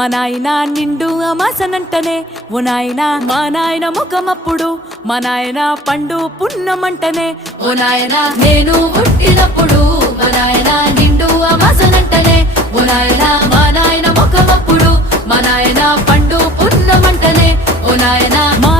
మా నాయన నిండు అమాసనంటనే ఓ నాయన మా నాయన ముఖమప్పుడు మా నాయన పండు పున్నమంటనే ఓ నాయన నేను పుట్టినప్పుడు మా నాయన నిండు అమాసనంటనే ఓ నాయన మా నాయన ముఖమప్పుడు మా నాయన పండు పున్నమంటనే ఓ నాయన మా